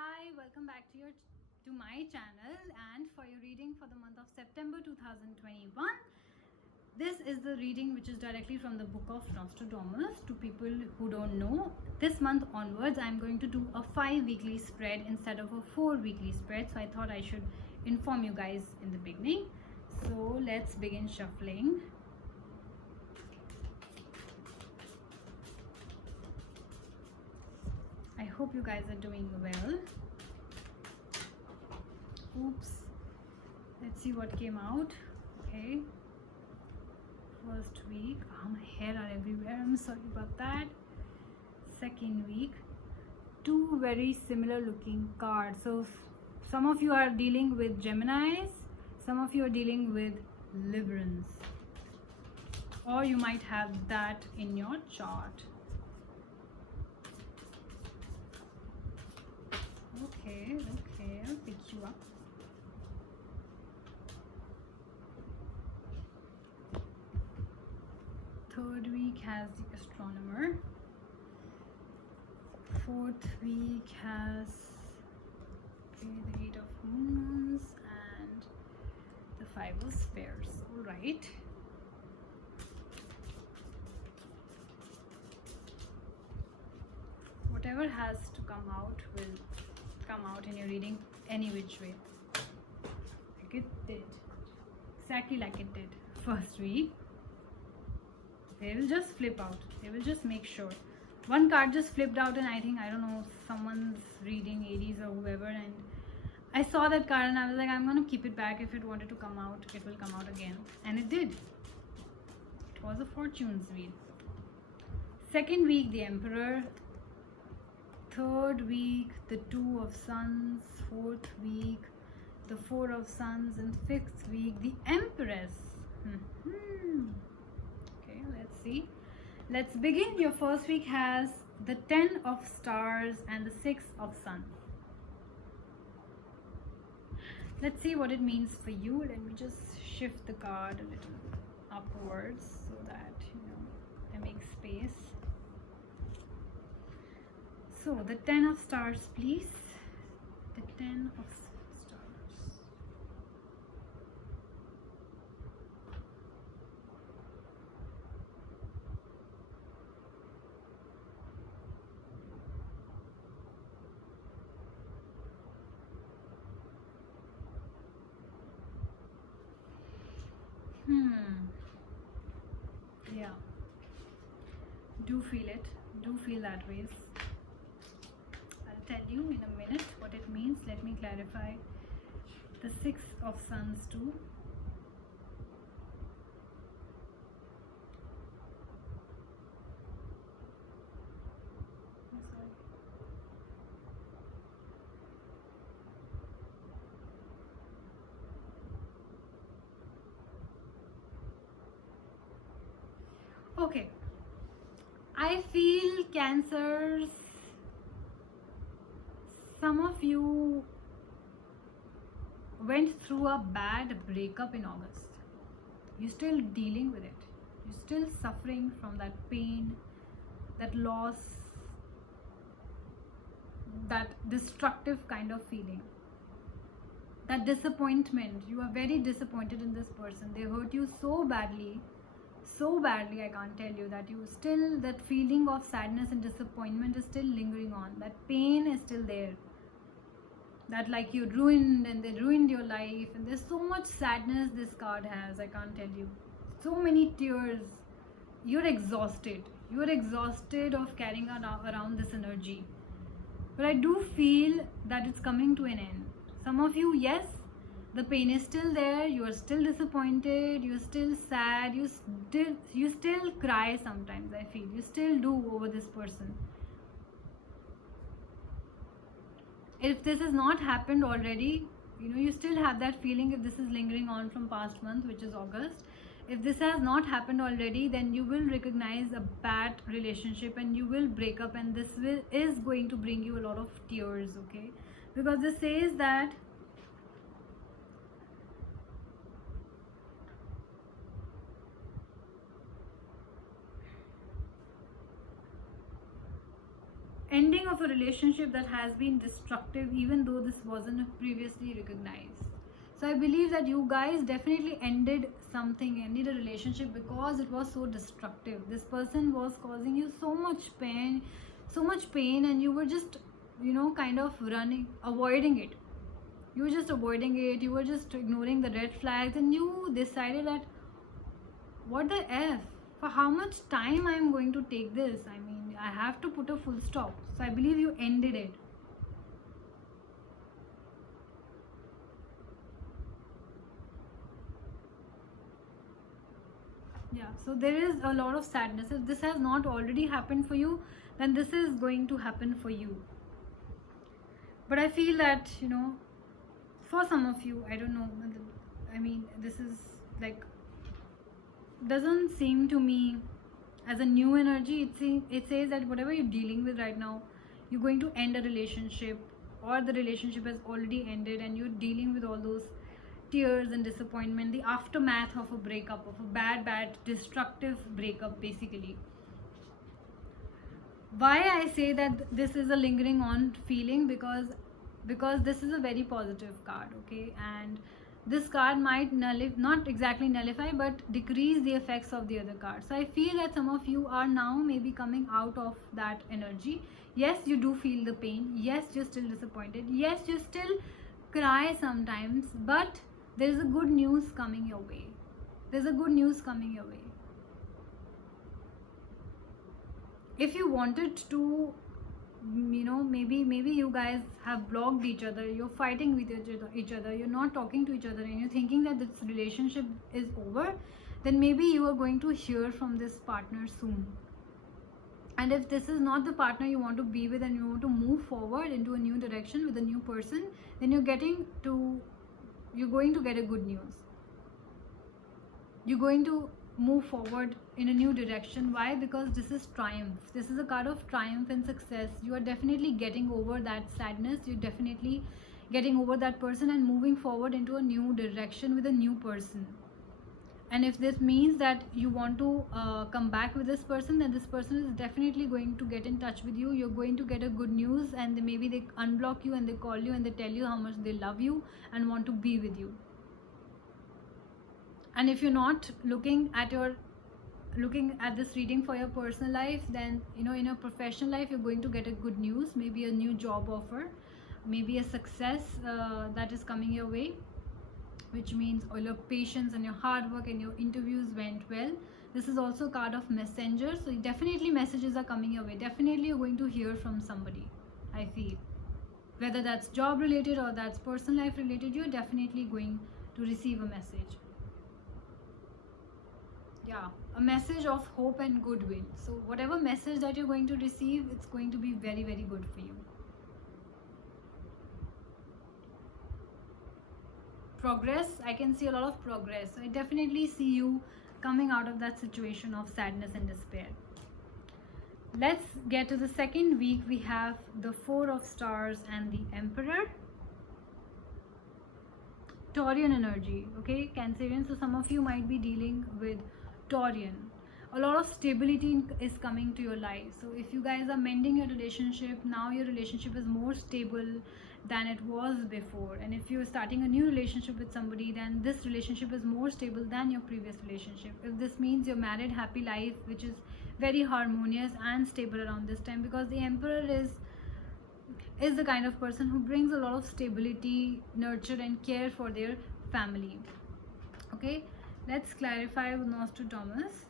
Hi, welcome back to my channel, and for your reading for the month of September 2021. This is the reading which is directly from the book of Nostradamus. To people who don't know, this month onwards I'm going to do a 5-weekly spread instead of a 4-weekly spread, so I thought I should inform you guys in the beginning. So let's begin shuffling. I hope you guys are doing well. Oops. Let's see what came out. Okay. First week. Oh, my hair are everywhere. I'm sorry about that. Second week. Two very similar looking cards. So some of you are dealing with Geminis. Some of you are dealing with Librans. Or you might have that in your chart. Okay, I'll pick you up. Third week has the Astronomer. Fourth week has the Eight of Moons and the Five of Spheres. All right. Whatever has to come out will come out in your reading any which way, like it did, exactly like it did first week. They will just flip out, they will just make sure. One card just flipped out, and I don't know, someone's reading Aries or whoever, and I saw that card and I was like, I'm gonna keep it back. If it wanted to come out, it will come out again, and it did. It was a Fortune's wheel. Second week, the Emperor. Third week, the Two of Suns. Fourth week, the Four of Suns. And fifth week, the Empress. Okay, let's see. Let's begin. Your first week has the 10 of Stars and the 6 of Sun. Let's see what it means for you. Let me just shift the card a little upwards so that, I make space. So the 10 of Stars, please. The 10 of Stars. Yeah. Do feel it. Do feel that way. I'll tell you in a minute what it means. Let me clarify the 6 of Suns too. Okay, I feel Cancers, some of you went through a bad breakup in August. You're still dealing with it. You're still suffering from that pain, that loss, that destructive kind of feeling, that disappointment. You are very disappointed in this person. They hurt you so badly, I can't tell you, that you still, that feeling of sadness and disappointment is still lingering on. That pain is still there, that like you ruined and they ruined your life, and there's so much sadness this card has. I can't tell you, so many tears. You're exhausted of carrying around this energy, but I do feel that it's coming to an end. Some of you, yes, the pain is still there. You are still disappointed. You're still sad. You still cry sometimes. I feel you still do over this person. If this has not happened already, you still have that feeling. If this is lingering on from past month, which is August, if this has not happened already, then you will recognize a bad relationship and you will break up, and this is going to bring you a lot of tears. Okay, because this says that ending of of a relationship that has been destructive, even though this wasn't previously recognized. So I believe that you guys definitely ended something, ended a relationship because it was so destructive. This person was causing you so much pain, and you were just, kind of running, avoiding it. You were just avoiding it, you were just ignoring the red flags, and you decided that, what the F? For how much time I am going to take this? I mean, I have to put a full stop. So I believe you ended it. Yeah, so there is a lot of sadness. If this has not already happened for you, then this is going to happen for you. But I feel that, for some of you, I don't know, I mean, this is like, doesn't seem to me as a new energy. It says that whatever you're dealing with right now, you're going to end a relationship, or the relationship has already ended, and you're dealing with all those tears and disappointment, the aftermath of a breakup, of a bad destructive breakup, basically. Why I say that this is a lingering on feeling, because this is a very positive card, okay, and this card might not exactly nullify, but decrease the effects of the other card. So I feel that some of you are now maybe coming out of that energy. Yes, you do feel the pain. Yes, you're still disappointed. Yes, you still cry sometimes, but there is a good news coming your way. There's a good news coming your way. If you wanted to, maybe you guys have blocked each other, you're fighting with each other, you're not talking to each other, and you're thinking that this relationship is over, then maybe you are going to hear from this partner soon. And if this is not the partner you want to be with, and you want to move forward into a new direction with a new person, then you're going to get a good news. You're going to move forward in a new direction. Why? Because this is triumph. This is a card of triumph and success. You are definitely getting over that sadness. You're definitely getting over that person and moving forward into a new direction with a new person. And if this means that you want to come back with this person, then this person is definitely going to get in touch with you. You're going to get a good news, and maybe they unblock you and they call you and they tell you how much they love you and want to be with you. And if you're not looking at this reading for your personal life, then in your professional life, you're going to get a good news, maybe a new job offer, maybe a success that is coming your way, which means all your patience and your hard work and your interviews went well. This is also a card of messenger, so definitely messages are coming your way. Definitely you're going to hear from somebody, I feel. Whether that's job related or that's personal life related, you're definitely going to receive a message. Yeah, a message of hope and goodwill. So whatever message that you're going to receive, it's going to be very, very good for you. Progress, I can see a lot of progress. So I definitely see you coming out of that situation of sadness and despair. Let's get to the second week. We have the Four of Stars and the Emperor. Taurian energy, okay, Cancerian. So some of you might be dealing with Taurian. A lot of stability is coming to your life. So if you guys are mending your relationship, now your relationship is more stable than it was before. And if you're starting a new relationship with somebody, then this relationship is more stable than your previous relationship. If this means your married happy life, which is very harmonious and stable around this time, because the Emperor is the kind of person who brings a lot of stability, nurture and care for their family. Okay, let's clarify with Nostradamus.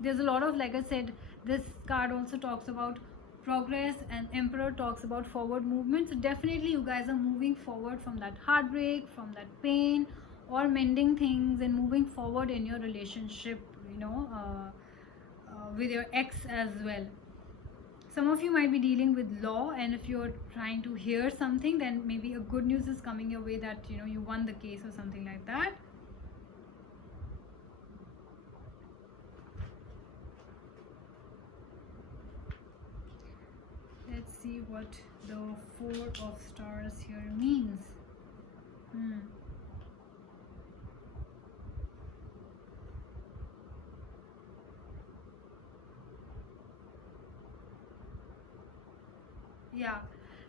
There's a lot of, like I said, this card also talks about progress, and Emperor talks about forward movement. So definitely you guys are moving forward from that heartbreak, from that pain, or mending things and moving forward in your relationship, with your ex as well. Some of you might be dealing with law, and if you're trying to hear something, then maybe a good news is coming your way that you won the case or something like that. Let's see what the Four of Stars here means. Yeah.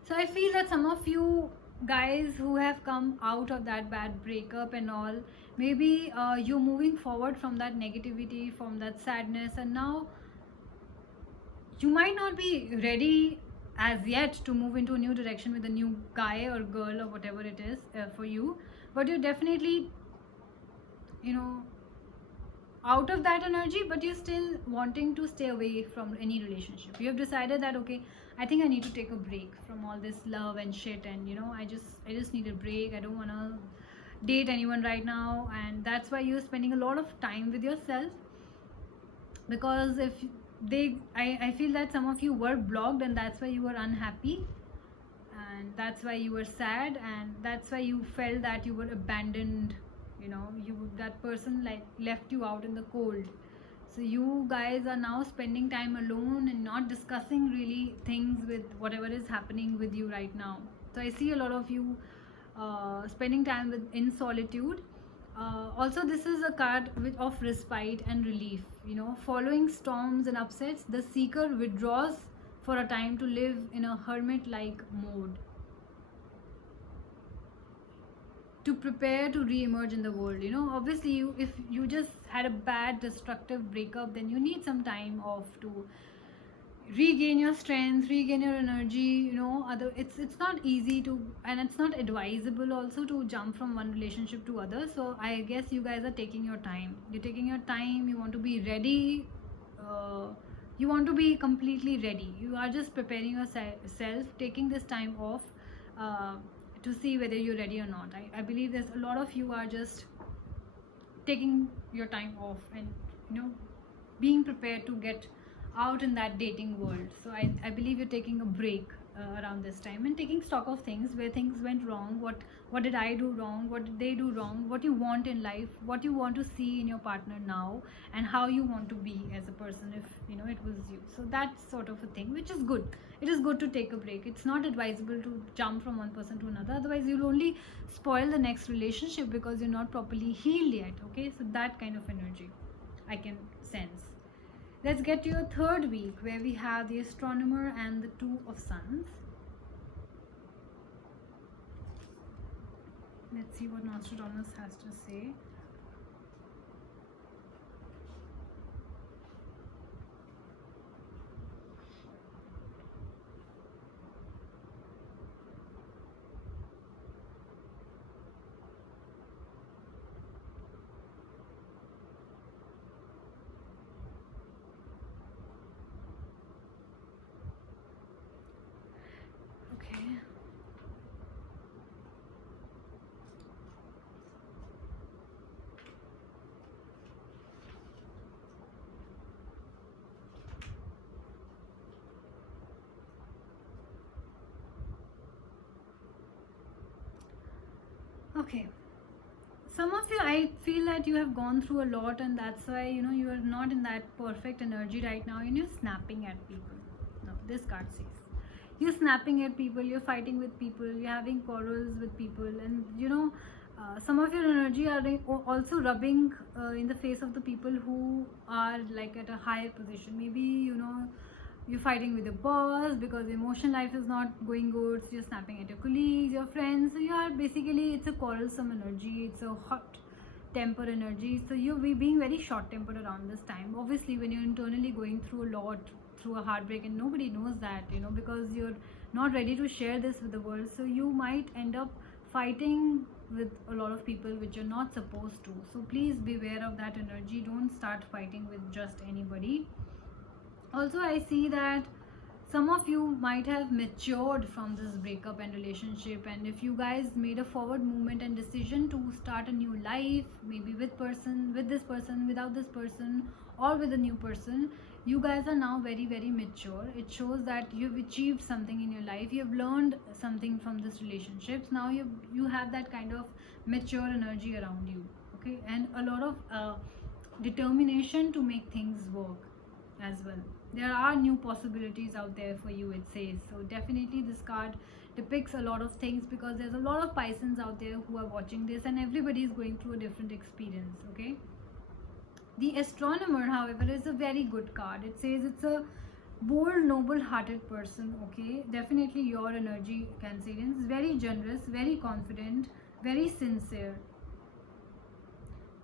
So I feel that some of you guys who have come out of that bad breakup and all, maybe you're moving forward from that negativity, from that sadness, and now you might not be ready as yet to move into a new direction with a new guy or girl or whatever it is for you, but you're definitely, you know, out of that energy, but you're still wanting to stay away from any relationship. You have decided that, okay, I think I need to take a break from all this love and shit, and I just need a break. I don't want to date anyone right now, and that's why you're spending a lot of time with yourself. Because if I feel that some of you were blocked, and that's why you were unhappy, and that's why you were sad, and that's why you felt that you were abandoned. That person like left you out in the cold. So you guys are now spending time alone and not discussing really things with whatever is happening with you right now. So I see a lot of you spending time in solitude. Also, this is a card of respite and relief. Following storms and upsets, the seeker withdraws for a time to live in a hermit-like mode, to prepare to re-emerge in the world. Obviously, if you just had a bad destructive breakup, then you need some time off to regain your strength, regain your energy. It's not easy to, and it's not advisable also to jump from one relationship to other. So I guess you guys are taking your time. You're taking your time. You want to be ready. You want to be completely ready. You are just preparing yourself, taking this time off to see whether you're ready or not. I believe there's a lot of you are just taking your time off and being prepared to get out in that dating world. So I believe you're taking a break around this time and taking stock of things, where things went wrong, what did I do wrong, what did they do wrong, what you want in life, what you want to see in your partner now, and how you want to be as a person if it was you. So that's sort of a thing, which is good. It is good to take a break. It's not advisable to jump from one person to another, otherwise you'll only spoil the next relationship because you're not properly healed yet. Okay, so that kind of energy I can sense. Let's get to your third week, where we have the Astronomer and the Two of Suns. Let's see what Nostradamus has to say. Okay. Okay. Some of you, I feel that you have gone through a lot, and that's why you are not in that perfect energy right now, and you're snapping at people. No, this card says you're snapping at people, you're fighting with people, you're having quarrels with people, and some of your energy are also rubbing in the face of the people who are like at a higher position. Maybe you're fighting with your boss because your emotional life is not going good, so you're snapping at your colleagues, your friends. So you are basically, it's a quarrelsome energy, it's a hot temper energy. So you're being very short tempered around this time. Obviously, when you're internally going through a lot, through a heartbreak, and nobody knows that, because you're not ready to share this with the world, so you might end up fighting with a lot of people which you're not supposed to. So please beware of that energy. Don't start fighting with just anybody. Also, I see that some of you might have matured from this breakup and relationship, and if you guys made a forward movement and decision to start a new life, maybe with this person, without this person, or with a new person, you guys are now very, very mature. It shows that you've achieved something in your life, you've learned something from this relationships. Now you have that kind of mature energy around you. Okay, and a lot of determination to make things work as well. There are new possibilities out there for you, it says. So definitely this card depicts a lot of things, because there's a lot of Pisces out there who are watching this, and everybody is going through a different experience. Okay, the Astronomer, however, is a very good card. It says it's a bold, noble-hearted person. Okay, definitely your energy, Cancerians, very generous, very confident, very sincere.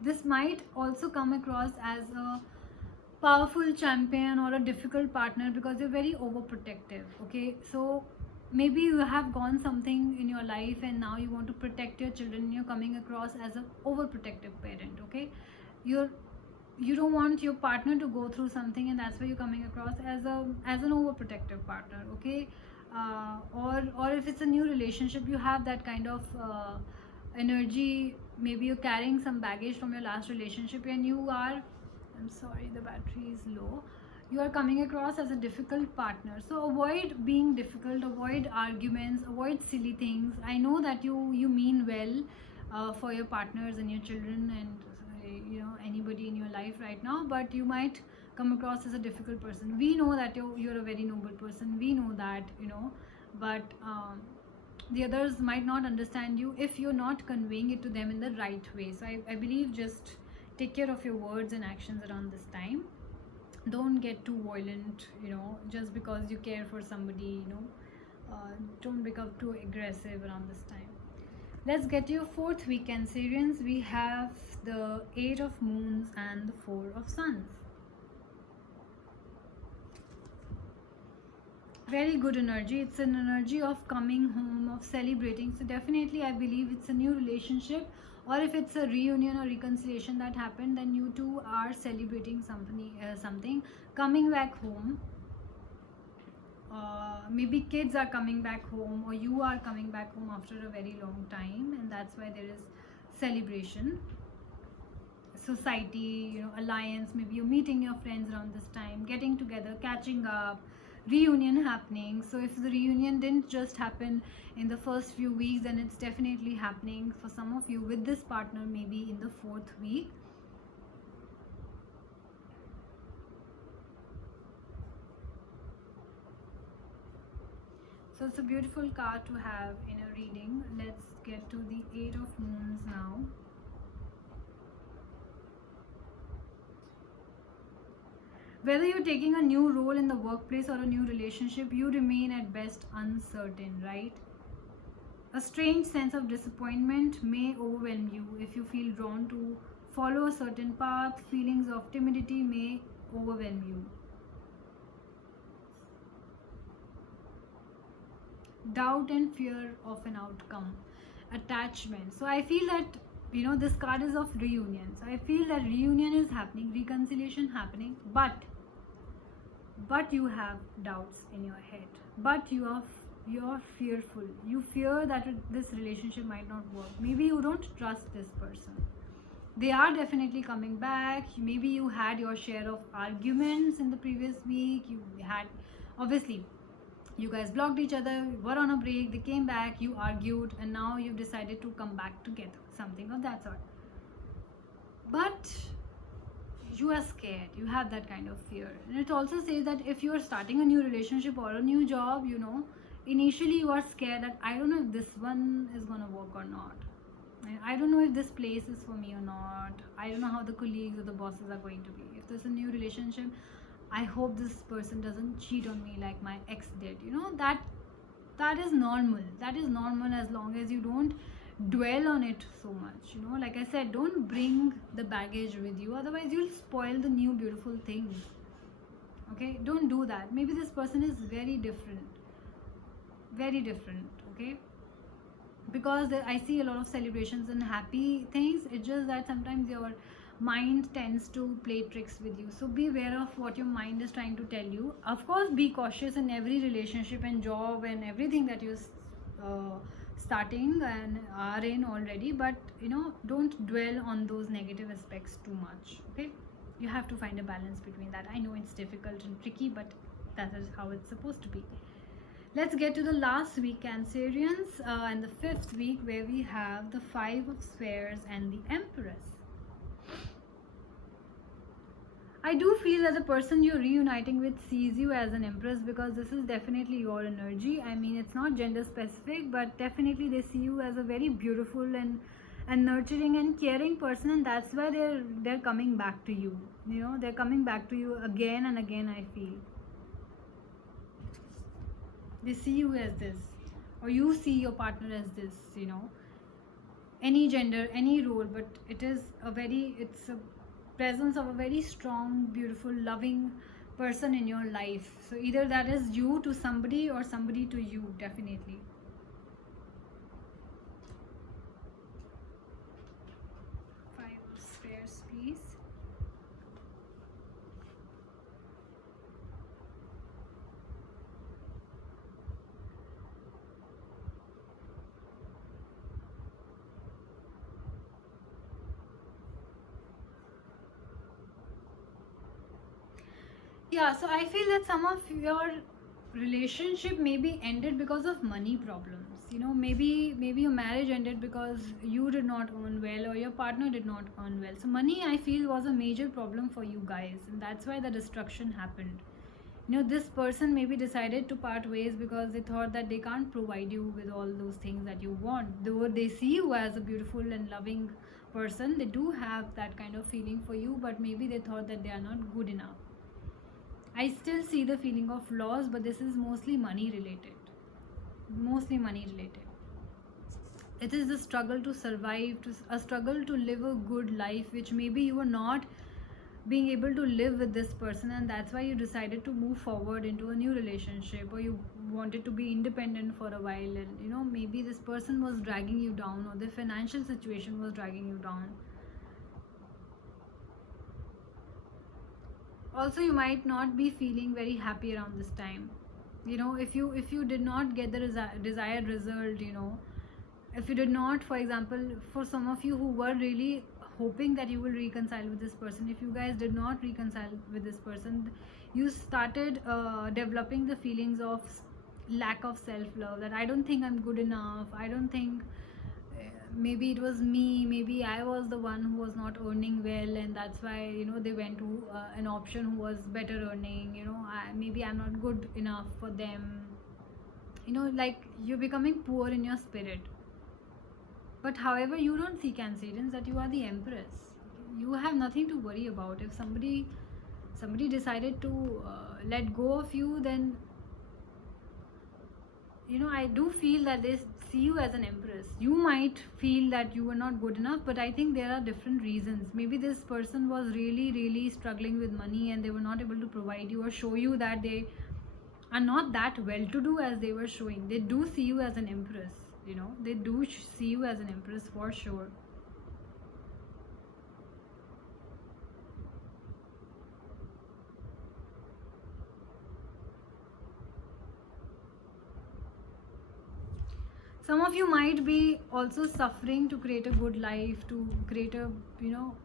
This might also come across as a powerful champion or a difficult partner because you're very overprotective. Okay, so maybe you have gone something in your life and now you want to protect your children. You're coming across as an overprotective parent. Okay, you don't want your partner to go through something, and that's why you're coming across as an overprotective partner. Okay, or if it's a new relationship, you have that kind of energy. Maybe you're carrying some baggage from your last relationship, and you are, I'm sorry, the battery is low. You are coming across as a difficult partner. So avoid being difficult, avoid arguments, avoid silly things. I know that you mean well for your partners and your children and anybody in your life right now, but you might come across as a difficult person. We know that you're a very noble person. We know that, but the others might not understand you if you're not conveying it to them in the right way. So I believe just take care of your words and actions around this time. Don't get too violent, just because you care for somebody. Don't become too aggressive around this time. Let's get to your fourth week, Cancerians. We have the 8 of Moons and the 4 of Suns. Very good energy. It's an energy of coming home, of celebrating. So definitely I believe it's a new relationship, or if it's a reunion or reconciliation that happened, then you two are celebrating something, coming back home. Maybe kids are coming back home, or you are coming back home after a very long time, and that's why there is celebration. Society, alliance, maybe you're meeting your friends around this time, getting together, catching up, reunion happening. So if the reunion didn't just happen in the first few weeks, then it's definitely happening for some of you with this partner maybe in the 4th week. So it's a beautiful card to have in a reading. Let's get to the 8 of Moons now. Whether you're taking a new role in the workplace or a new relationship, you remain at best uncertain, right? A strange sense of disappointment may overwhelm you if you feel drawn to follow a certain path. Feelings of timidity may overwhelm you. Doubt and fear of an outcome. Attachment. So I feel that, this card is of reunion. So I feel that reunion is happening, reconciliation happening, but you have doubts in your head. But you're fearful. You fear that this relationship might not work. Maybe you don't trust this person. They are definitely coming back. Maybe you had your share of arguments in the previous week. You had, obviously, you guys blocked each other, were on a break, they came back, you argued, and now you've decided to come back together. Something of that sort. But you are scared. You have that kind of fear. And it also says that if you are starting a new relationship or a new job, initially you are scared that I don't know if this one is going to work or not. I don't know if this place is for me or not. I don't know how the colleagues or the bosses are going to be. If there's a new relationship, I hope this person doesn't cheat on me like my ex did. That is normal. That is normal as long as you don't dwell on it so much. Like I said, don't bring the baggage with you, otherwise you'll spoil the new beautiful things. Okay, don't do that. Maybe this person is very different, okay, because I see a lot of celebrations and happy things. It's just that sometimes your mind tends to play tricks with you. So be aware of what your mind is trying to tell you. Of course, be cautious in every relationship and job and everything that you're starting and are in already, but don't dwell on those negative aspects too much. Okay, you have to find a balance between that. I know it's difficult and tricky, but that is how it's supposed to be. Let's get to the last week, Cancerians, and the 5th week, where we have the 5 of Spheres and the Empress. I do feel that the person you're reuniting with sees you as an Empress, because this is definitely your energy. I mean, it's not gender specific, but definitely they see you as a very beautiful and nurturing and caring person, and that's why they're coming back to you. They're coming back to you again and again, I feel. They see you as this, or you see your partner as this, you know, any gender, any role, but it's a presence of a very strong, beautiful, loving person in your life. So either that is you to somebody or somebody to you, definitely. Five of Spheres, please. Yeah, so I feel that some of your relationship maybe ended because of money problems. You know, maybe your marriage ended because you did not earn well or your partner did not earn well. So money, I feel, was a major problem for you guys, and that's why the destruction happened. You know, this person maybe decided to part ways because they thought that they can't provide you with all those things that you want. Though they see you as a beautiful and loving person, they do have that kind of feeling for you, but maybe they thought that they are not good enough. I still see the feeling of loss, but this is mostly money related. Mostly money related. It is a struggle to survive, a struggle to live a good life, which maybe you were not being able to live with this person, and that's why you decided to move forward into a new relationship, or you wanted to be independent for a while. And you know, maybe this person was dragging you down, or the financial situation was dragging you down. Also, you might not be feeling very happy around this time. You know, if you did not get the desired result, you know, if you did not, for example, for some of you who were really hoping that you will reconcile with this person, if you guys did not reconcile with this person, you started developing the feelings of lack of self-love, that I don't think I'm good enough, I don't think, maybe it was me, maybe I was the one who was not earning well, and that's why, you know, they went to an option who was better earning. You know, maybe I'm not good enough for them. You know, like, you're becoming poor in your spirit. But however, you don't see, Cancerians, that you are the Empress. You have nothing to worry about. If somebody decided to let go of you, then, you know, I do feel that they see you as an Empress. You might feel that you were not good enough, but I think there are different reasons. Maybe this person was really struggling with money, and they were not able to provide you or show you that they are not that well to do as they were showing. They do see you as an Empress. You know, they do see you as an Empress for sure. Some of you might be also suffering to create a good life, to create a, you know,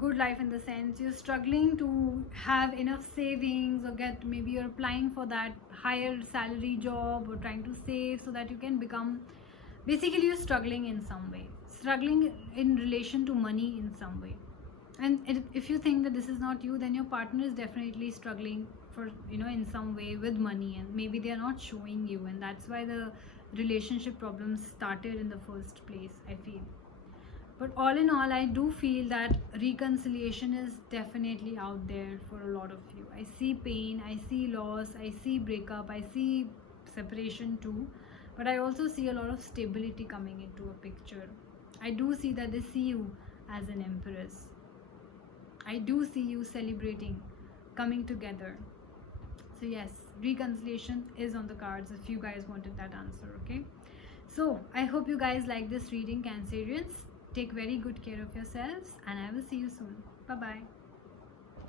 good life, in the sense you're struggling to have enough savings, or get, maybe you're applying for that higher salary job, or trying to save so that you can become, basically you're struggling in some way, struggling in relation to money in some way. And if you think that this is not you, then your partner is definitely struggling for, you know, in some way with money, and maybe they are not showing you, and that's why the relationship problems started in the first place, I feel. But all in all, I do feel that reconciliation is definitely out there for a lot of you. I see pain, I see loss, I see breakup, I see separation too, but I also see a lot of stability coming into a picture. I do see that they see you as an Empress. I do see you celebrating, coming together. So yes, reconciliation is on the cards if you guys wanted that answer, okay? So I hope you guys like this reading, Cancerians. Take very good care of yourselves, and I will see you soon. Bye bye.